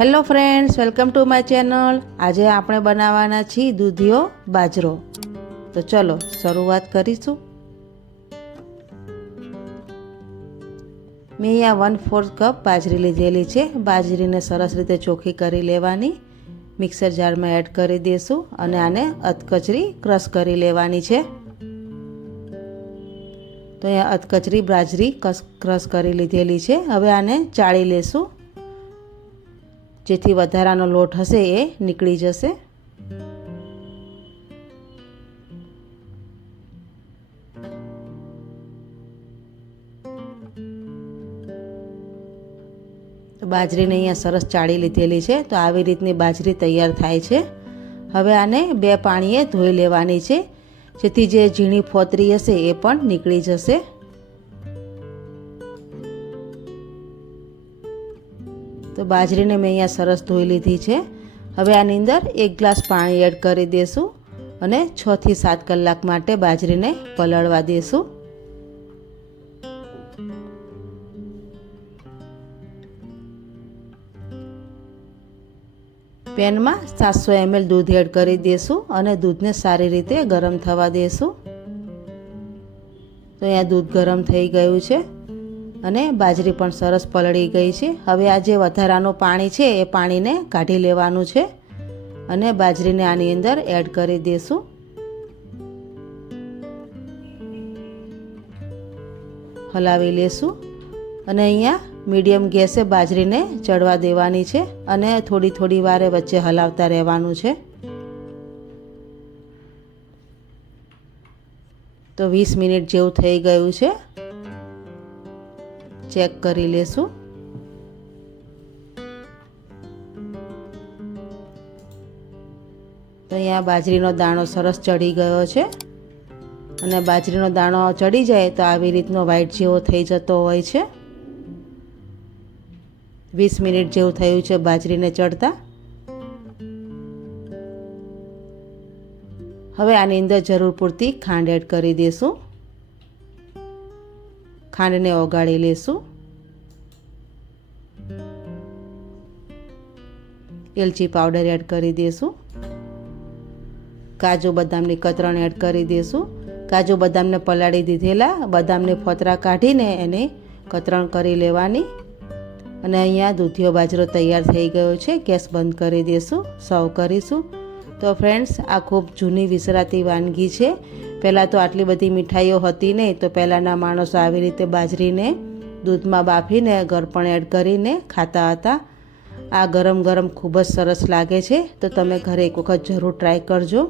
Hello friends, welcome to my channel. આજે આપણે બનાવવાના છીએ દૂધિયો બાજરો. તો ચલો, શરૂઆત કરીશું. મેં અહીંયા વન ફોર્થ કપ બાજરી લીધેલી છે. બાજરીને સરસ રીતે ચોખ્ખી કરી લેવાની. મિક્સર જારમાં એડ કરી દઈશું અને આને અધકચરી ક્રશ કરી લેવાની છે. તો અહીંયા અધકચરી બાજરી ક્રશ કરી લીધેલી છે. હવે આને ચાળી લેશું. જેથી વધારાનો લોટ હશે એ નીકળી જશે. બાજરીને અહીંયા સરસ ચાળી લીધેલી છે. તો આવી રીતની બાજરી તૈયાર થાય છે. હવે આને બે પાણીએ ધોઈ લેવાની છે, જેથી જે ઝીણી ફોતરી હશે એ પણ નીકળી જશે. તો બાજરીને મેં અહીંયા સરસ ધોઈ લીધી છે. હવે આની અંદર એક ગ્લાસ પાણી એડ કરી દઈશું અને છથી સાત કલાક માટે બાજરીને પલળવા દઈશું પેનમાં સાતસો એમએલ દૂધ એડ કરી દઈશું અને દૂધને સારી રીતે ગરમ થવા દઈશું તો અહીંયા દૂધ ગરમ થઈ ગયું છે. અને બાજરી પણ સરસ પલળી ગઈ છે. હવે આ જે વધારાનું પાણી છે, એ પાણીને કાઢી લેવાનું છે અને બાજરીને આની અંદર એડ કરી દઈશું હલાવી લેશું અને અહીંયા મીડિયમ ગેસે બાજરીને ચડવા દેવાની છે અને થોડી થોડી વારે વચ્ચે હલાવતા રહેવાનું છે. તો વીસ મિનિટ જેવું થઈ ગયું છે. ચેક કરી લેશું. તો અહીંયા બાજરીનો દાણો સરસ ચડી ગયો છે. અને બાજરીનો દાણો ચડી જાય તો આવી રીતનો વ્હાઈટ જેવો થઈ જતો હોય છે. વીસ મિનિટ જેવું થયું છે બાજરીને ચડતા. હવે આની અંદર જરૂર પૂરતી ખાંડ એડ કરી દઈશું ખાંડને ઓગાળી લેશું. એલચી પાવડર એડ કરી દઈશું કાજુ બદામની કતરણ એડ કરી દઈશું કાજુ બદામને પલાળી દીધેલા, બદામને ફોતરા કાઢીને એને કતરણ કરી લેવાની. અને અહીંયા દૂધિયો બાજરો તૈયાર થઈ ગયો છે, ગેસ બંધ કરી દઈશું સર્વ કરીશું. તો ફ્રેન્ડ્સ, આ ખૂબ જૂની વિસરાતી વાનગી છે. પહેલાં તો આટલી બધી મીઠાઈઓ હતી નહીં, તો પહેલાંના માણસો આવી રીતે બાજરીને, દૂધમાં બાફીને ગરપણ એડ કરીને ખાતા હતા. આ ગરમ ગરમ ખૂબ જ સરસ લાગે છે, તો તમે ઘરે એક વખત જરૂર ટ્રાય કરજો.